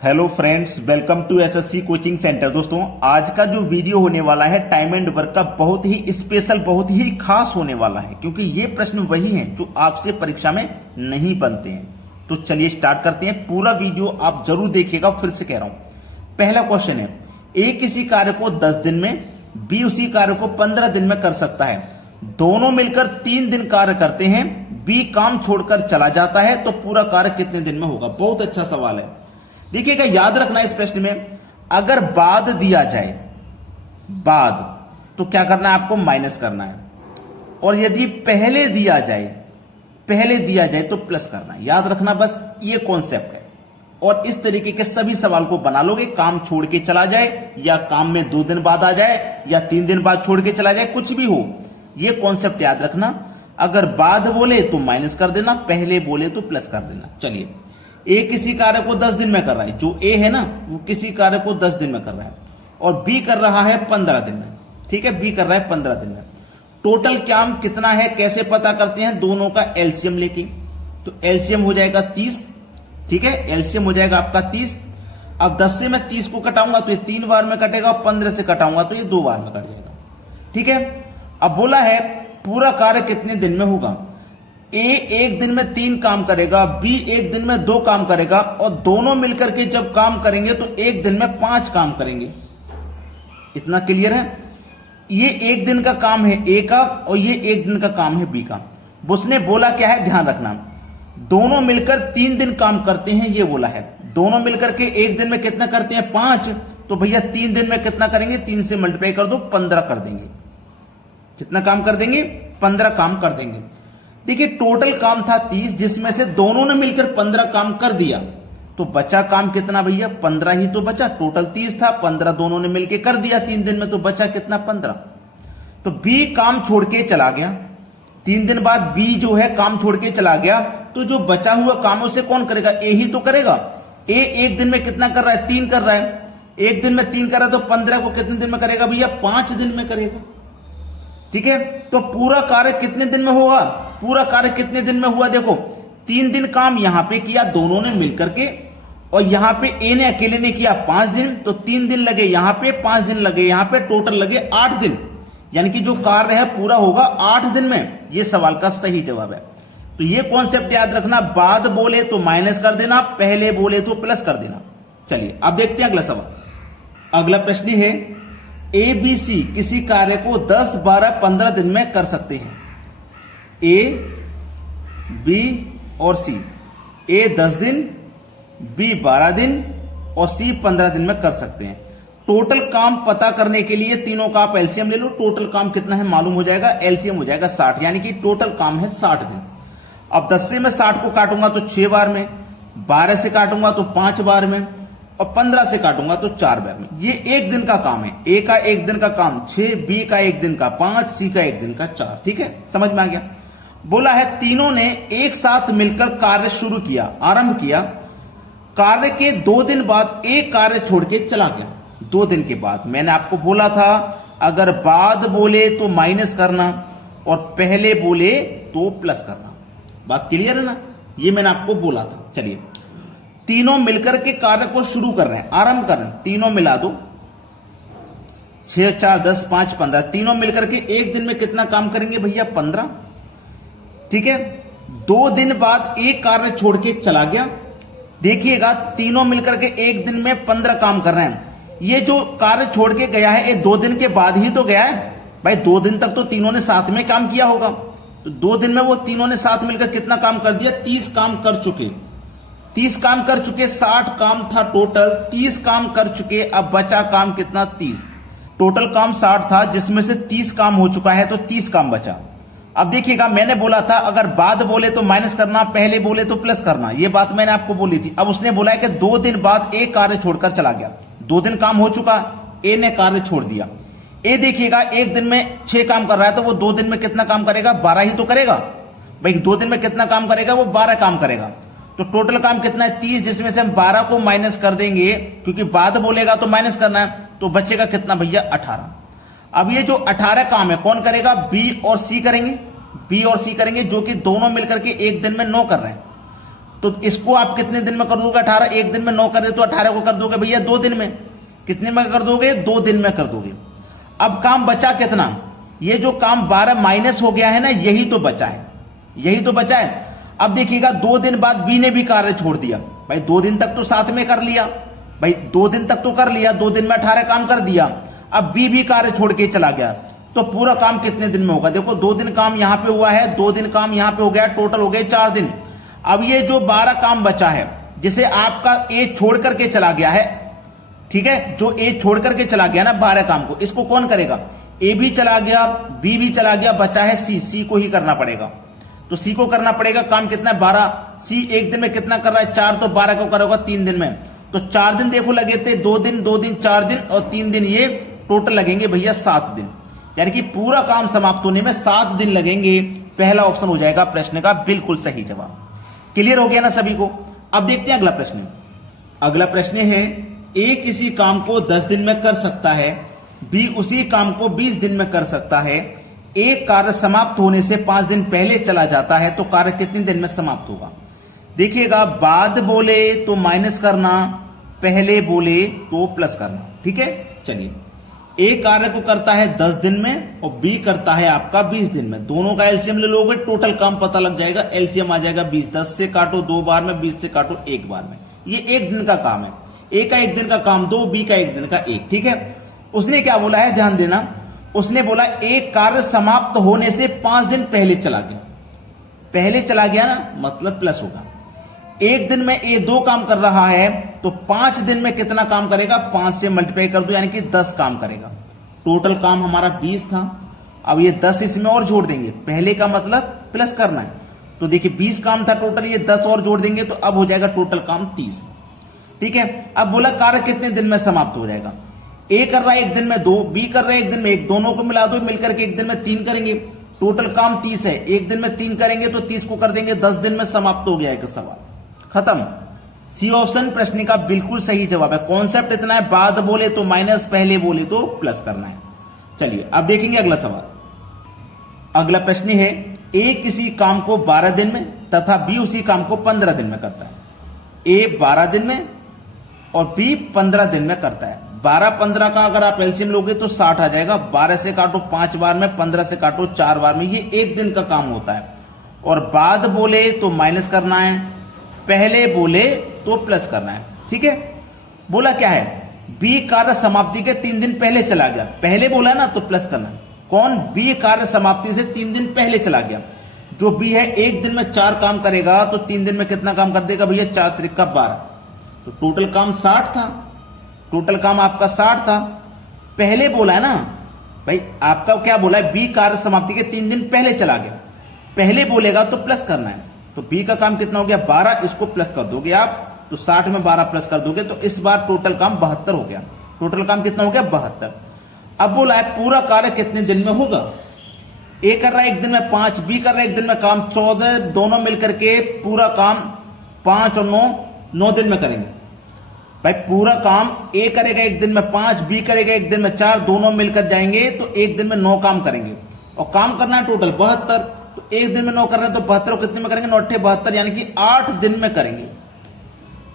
Hello friends, welcome to SSC coaching centre. दोस्तों, आज का जो वीडियो होने वाला है टाइम एंड वर्क का बहुत ही स्पेशल, बहुत ही खास होने वाला है, क्योंकि ये प्रश्न वही हैं जो आपसे परीक्षा में नहीं बनते हैं। तो चलिए स्टार्ट करते हैं। पूरा वीडियो आप जरूर देखिएगा। फिर से कह रहा हूं, पहला क्वेश्चन है, ए किसी कार्य को 10 दिन में, बी उसी कार्य को 15 दिन में कर सकता है। दोनों मिलकर 3 दिन कार्य करते हैं, बी काम छोड़कर चला जाता है, तो पूरा कार्य कितने दिन में होगा? बहुत अच्छा सवाल है। देखिएगा, याद रखना इस प्रश्न में, अगर बाद दिया जाए, बाद, तो क्या करना है आपको? माइनस करना है। और यदि पहले दिया जाए तो प्लस करना है। याद रखना, बस ये कॉन्सेप्ट है। और इस तरीके के सभी सवाल को बना लोगे। काम छोड़ के चला जाए, या काम में 2 दिन बाद आ जाए, या 3 दिन बाद छोड़ के चला जाए, कुछ भी हो, ये कॉन्सेप्ट याद रखना। अगर बाद बोले तो माइनस कर देना, पहले बोले तो प्लस कर देना। चलिए, ए किसी कार्य को 10 दिन में कर रहा है, जो ए है ना, वो किसी कार्य को 10 दिन में कर रहा है, और बी कर रहा है 15 दिन में। ठीक है, बी कर रहा है 15 दिन में। टोटल काम कितना है, कैसे पता करते हैं? दोनों का एलसीएम लेके। तो एलसीएम हो जाएगा 30। ठीक है, एलसीएम हो जाएगा आपका 30। अब 10 से मैं 30 को कटाऊंगा तो ये 3 बार में कटेगा, और 15 से कटाऊंगा तो ये 2 बार में कट जाएगा। ठीक है, अब बोला है पूरा कार्य कितने दिन में होगा। ए 1 दिन में 3 काम करेगा, बी 1 दिन में 2 काम करेगा, और दोनों मिलकर के जब काम करेंगे तो 1 दिन में 5 काम करेंगे। इतना क्लियर है? ये 1 दिन का काम है ए का, और ये 1 दिन का काम है बी का। उसने बोला क्या है, ध्यान रखना, दोनों मिलकर 3 दिन काम करते हैं, ये बोला है। दोनों मिलकर के 1 दिन में कितना करते हैं? 5। तो भैया 3 दिन में कितना करेंगे? 3 से मल्टीप्लाई कर दो, 15 कर देंगे। कितना काम कर देंगे? 15 काम कर देंगे। देखिए, टोटल काम था 30, जिसमें से दोनों ने मिलकर 15 काम कर दिया, तो बचा काम कितना भैया? 15 ही तो बचा। टोटल 30 था, 15 दोनों ने मिलकर कर दिया 3 दिन में, तो बचा कितना? 15। तो बी काम छोड़ के चला गया, 3 दिन बाद बी जो है काम छोड़ के चला गया, तो जो बचा हुआ काम उसे कौन करेगा? ए ही तो करेगा। ए 1 दिन में कितना कर रहा है? 3 कर रहा है। 1 दिन में 3 कर रहा है, तो 15 को कितने दिन में करेगा भैया? 5 दिन में करेगा। ठीक है, तो पूरा कार्य कितने दिन में होगा? पूरा कार्य कितने दिन में हुआ? देखो, 3 दिन काम यहां पे किया दोनों ने मिलकर के, और यहां पे ए ने अकेले ने किया 5 दिन, तो 3 दिन लगे यहां पे, 5 दिन लगे यहां पे, टोटल लगे 8 दिन। यानी कि जो कार्य है पूरा होगा 8 दिन में। यह सवाल का सही जवाब है। तो यह कॉन्सेप्ट याद रखना, बाद बोले तो माइनस कर देना, पहले बोले तो प्लस कर देना। चलिए, अब देखते हैं अगला सवाल। अगला प्रश्न है, ए बी सी किसी कार्य को 10, 12, 15 दिन में कर सकते हैं। ए, बी और सी। ए 10 दिन, बी 12 दिन, और सी 15 दिन में कर सकते हैं। टोटल काम पता करने के लिए तीनों का आप एलसीएम ले लो। टोटल काम कितना है मालूम हो जाएगा, एलसीएम हो जाएगा 60, यानी कि टोटल काम है 60 दिन। अब 10 से मैं 60 को काटूंगा तो 6 बार में, 12 से काटूंगा तो 5 बार में, और 15 से काटूंगा तो 4 बार में। ये 1 दिन का काम है। ए का 1 दिन का काम 6, बी का 1 दिन का 5, सी का 1 दिन का 4। ठीक है, समझ में आ गया? बोला है तीनों ने एक साथ मिलकर कार्य शुरू किया, आरंभ किया। कार्य के 2 दिन बाद एक कार्य छोड़ के चला गया। 2 दिन के बाद मैंने आपको बोला था, अगर बाद बोले तो माइनस करना, और पहले बोले तो प्लस करना। बात क्लियर है ना? ये मैंने आपको बोला था। चलिए, तीनों मिलकर के कार्य को शुरू कर रहे हैं, आरंभ कर रहे हैं। तीनों मिला दो, 6, 4, 10, 5, 15। तीनों मिलकर के 1 दिन में कितना काम करेंगे भैया? 15। ठीक है, 2 दिन बाद एक कार्य छोड़ के चला गया। देखिएगा, तीनों मिलकर के 1 दिन में 15 काम कर रहे हैं। ये जो कार्य छोड़ के गया है, ये 2 दिन के बाद ही तो गया है भाई। 2 दिन तक तो तीनों ने साथ में काम किया होगा, तो 2 दिन में वो तीनों ने साथ मिलकर कितना काम कर दिया? 30 काम कर चुके। 30 काम कर चुके, 60 काम था टोटल, 30 काम कर चुके। अब बचा काम कितना? 30। टोटल काम 60 था, जिसमें से 30 काम हो चुका है, तो 30 काम बचा। अब देखिएगा, मैंने बोला था अगर बाद बोले तो माइनस करना, पहले बोले तो प्लस करना। यह बात मैंने आपको बोली थी। अब उसने बोला है कि 2 दिन बाद एक कार्य छोड़कर चला गया। 2 दिन काम हो चुका, ए ने कार्य छोड़ दिया। ए देखिएगा, 1 दिन में 6 काम कर रहा है, तो वो 2 दिन में कितना काम करेगा? 12 ही तो करेगा भाई। 2 दिन में कितना काम करेगा? वो 12 काम करेगा। तो टोटल काम कितना है? 30, जिसमें से हम 12 को माइनस कर देंगे, क्योंकि बाद बोलेगा तो माइनस करना है, तो बचेगा कितना भैया? 18। अब ये जो 18 काम है कौन करेगा? बी और सी करेंगे। बी और सी करेंगे, जो कि दोनों मिलकर के 1 दिन में 9 कर रहे हैं। तो इसको आप कितने दिन में कर दोगे? 18। एक दिन में 9 कर रहे तो 18 को कर दोगे भैया 2 दिन में। कितने में कर दोगे? 2 दिन में कर दोगे। अब काम बचा कितना? ये जो काम 12 माइनस हो गया है ना, यही तो बचा है, यही तो बचा है। अब देखिएगा 2 दिन बाद बी ने भी कार्य छोड़ दिया। भाई 2 दिन तक तो साथ में कर लिया, भाई 2 दिन तक तो कर लिया, 2 दिन में 18 काम कर दिया। अब बी भी कार्य छोड़ के चला गया, तो पूरा काम कितने दिन में होगा? देखो 2 दिन काम यहां पे हुआ है, 2 दिन काम यहां पे हो गया, टोटल हो गए 4 दिन। अब ये जो 12 काम बचा है, जिसे आपका ए छोड़ करके चला गया है, ठीक है, जो ए छोड़ करके चला गया ना 12 काम को, इसको कौन करेगा? ए भी चला गया, बी भी चला गया, बचा है सी। सी को ही करना पड़ेगा, तो सी को करना पड़ेगा। काम कितना है? 12। सी एक दिन में कितना कर रहा है? 4, तो 12 को करोगा 3 दिन में। तो 4 दिन देखो लगे थे, 2 दिन 2 दिन 4 दिन और 3 दिन, ये टोटल लगेंगे भैया 7 दिन। यानी कि पूरा काम समाप्त होने में 7 दिन लगेंगे। पहला ऑप्शन हो जाएगा प्रश्न का बिल्कुल सही जवाब। क्लियर हो गया ना सभी को? अब देखते हैं अगला प्रश्न। अगला प्रश्न है, ए किसी काम को 10 दिन में कर सकता है, बी उसी काम को 20 दिन में कर सकता है। एक कार्य समाप्त होने से 5 दिन पहले चला जाता है, तो कार्य कितने दिन में समाप्त होगा? देखिएगा, बाद बोले तो माइनस करना, पहले बोले तो प्लस करना। ठीक है, चलिए। ए कार्य को करता है 10 दिन में और बी करता है आपका 20 दिन में। दोनों का एलसीएम ले लोगे, टोटल काम पता लग जाएगा। एलसीएम आ जाएगा 20। 10 से काटो 2 बार में, 20 से काटो 1 बार में। ये 1 दिन का काम है। ए का 1 दिन का काम 2, बी का 1 दिन का 1। ठीक है, उसने क्या बोला है, ध्यान देना। उसने बोला एक कार्य समाप्त होने से 5 दिन पहले चला गया। पहले चला गया ना, मतलब प्लस होगा। 1 दिन में ए 2 काम कर रहा है, तो 5 दिन में कितना काम करेगा? 5 से मल्टीप्लाई कर दो, यानी कि 10 काम करेगा। टोटल काम हमारा 20 था, अब ये 10 इसमें और जोड़ देंगे। पहले का मतलब प्लस करना है, तो देखिए 20 काम था टोटल, ये 10 और जोड़ देंगे, तो अब हो जाएगा टोटल काम 30। ठीक है, अब बोला कार्य कितने दिन में समाप्त हो जाएगा? ए कर रहा है 1 दिन में 2, बी कर रहा है 1 दिन में 1, दोनों को मिला दो, मिलकर के 1 दिन में 3 करेंगे। टोटल काम 30 है, 1 दिन में 3 करेंगे तो 30 को कर देंगे, 10 दिन में समाप्त हो गया एक सवाल, खत्म। सी ऑप्शन प्रश्न का बिल्कुल सही जवाब है। कॉन्सेप्ट इतना है, बाद बोले तो माइनस, पहले बोले तो प्लस करना है। चलिए अब देखेंगे अगला सवाल। अगला प्रश्न है, ए किसी काम को 12 दिन में तथा बी उसी काम को 15 दिन में करता है। ए 12 दिन में और बी 15 दिन में करता है। 12-15 का अगर आप एलसीएम लोगे तो 60 आ जाएगा। 12 से काटो 5 बार में, 15 से काटो 4 बार में, ये 1 दिन का काम होता है। और बाद बोले तो माइनस करना है, पहले बोले तो प्लस करना है। ठीक है, बोला क्या है? बी कार्य समाप्ति के 3 दिन पहले चला गया। पहले बोला ना तो प्लस करना। कौन? बी कार्य समाप्ति से 3 दिन पहले चला गया। जो बी है 1 दिन में 4 काम करेगा, तो 3 दिन में कितना काम कर देगा भैया? 4 त्रिका 12, तो टोटल काम 60 था। टोटल काम आपका 60 था। पहले बोला है ना भाई, आपका क्या बोला है? बी कार्य समाप्ति के 3 दिन पहले चला गया। पहले बोलेगा तो प्लस करना है, तो बी का काम कितना हो गया? 12, इसको प्लस कर दोगे आप, तो 60 में 12 प्लस कर दोगे, तो इस बार टोटल काम 72 हो गया। टोटल काम कितना हो गया? 72। अब बोला है पूरा कार्य कितने दिन में होगा? ए कर रहा है 1 दिन में 5, बी कर रहा है 1 दिन में काम 14, दोनों मिलकर के पूरा काम 5 और 9 दिन में करेंगे। भाई पूरा काम ए करेगा 1 दिन में 5, बी करेगा 1 दिन में 4, दोनों मिलकर जाएंगे तो 1 दिन में 9 काम करेंगे। और काम करना है टोटल 72, तो 1 दिन में 9 कर रहे हैं तो 72 कितने में करेंगे? 9 8 72, यानी कि 8 दिन में करेंगे।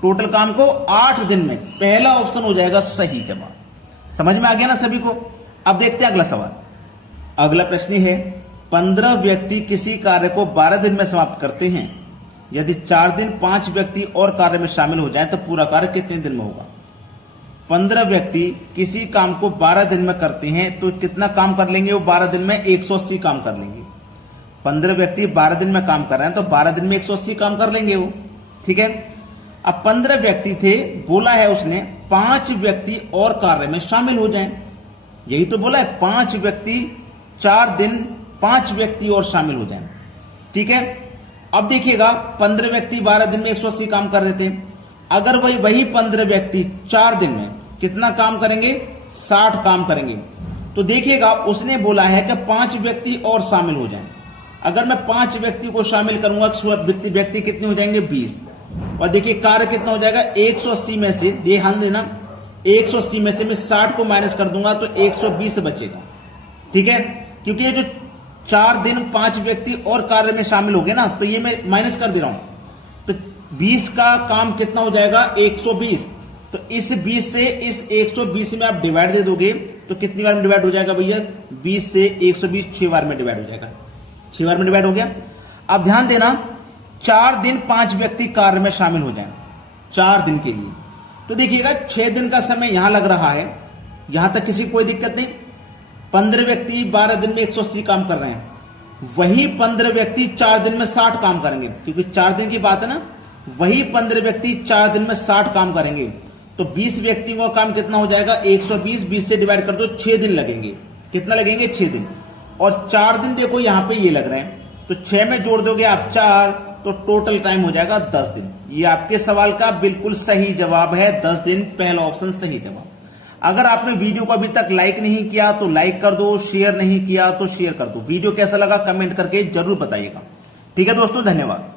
टोटल काम को 8 दिन में। पहला ऑप्शन हो जाएगा सही जवाब। समझ में आ गया ना सभी को? अब देखते हैं अगला सवाल। अगला प्रश्न है, 15 व्यक्ति किसी कार्य को 12 दिन में समाप्त करते हैं। यदि 4 दिन 5 व्यक्ति और कार्य में शामिल हो जाए तो पूरा कार्य कितने दिन में होगा? 15 व्यक्ति किसी काम को 12 दिन में करते हैं, तो कितना काम कर लेंगे वो? 12 दिन में 180 काम कर लेंगे। 15 व्यक्ति 12 दिन में काम कर रहे हैं, तो 12 दिन में 180 काम कर लेंगे वो। ठीक है, अब 15 व्यक्ति थे, बोला है उसने 5 व्यक्ति और कार्य में शामिल हो जाएं। यही तो बोला है, 5 व्यक्ति 4 दिन 5 व्यक्ति और शामिल हो जाएं। ठीक है, अब देखिएगा 15 व्यक्ति 12 दिन में 180 काम कर रहे थे। अगर वही 15 व्यक्ति 4 दिन में कितना काम करेंगे? 60 काम करेंगे। तो देखिएगा उसने बोला है कि 5 व्यक्ति और शामिल हो जाएं। अगर मैं 5 व्यक्ति को शामिल करूंगा, व्यक्ति कितने हो जाएंगे? 20। और देखिए कार्य कितना हो जाएगा? 180 में से, ध्यान देना, 180 में से मैं 60 को माइनस कर दूंगा तो 120 बचेगा। ठीक है, क्योंकि ये जो 4 दिन 5 व्यक्ति और कार्य में शामिल हो गए ना, तो ये मैं माइनस कर दे रहा हूं, तो 20 का काम कितना हो जाएगा 120। तो इस 20 से इस 120 में आप डिवाइड दे दोगे तो कितनी बार में डिवाइड हो जाएगा भैया, 20 से 120 6 बार में डिवाइड हो जाएगा, 6 बार में डिवाइड हो गया। अब ध्यान देना 4 दिन 5 व्यक्ति कार्य में शामिल हो जाएं 4 दिन के लिए, तो देखिएगा 6 दिन का समय यहां लग रहा है, यहां तक किसी कोई दिक्कत नहीं। 15 व्यक्ति 12 दिन में 180 काम कर रहे हैं, वही 15 व्यक्ति 4 दिन में 60 काम करेंगे, क्योंकि 4 दिन की बात है ना, वही 15 व्यक्ति 4 दिन में 60 काम करेंगे। तो 20 व्यक्तियों का काम कितना हो जाएगा 120, 20 से डिवाइड कर दो, 6 दिन लगेंगे। कितना लगेंगे 6 दिन, और 4 दिन देखो यहां पे ये लग रहे हैं, तो 6 में जोड़ दोगे आप 4, तो टोटल टाइम हो जाएगा 10 दिन। ये आपके सवाल का बिल्कुल सही जवाब है, 10 दिन, पहला ऑप्शन सही जवाब। अगर आपने वीडियो को अभी तक लाइक नहीं किया तो लाइक कर दो, शेयर नहीं किया तो शेयर कर दो। वीडियो कैसा लगा कमेंट करके जरूर बताइएगा। ठीक है दोस्तों, धन्यवाद।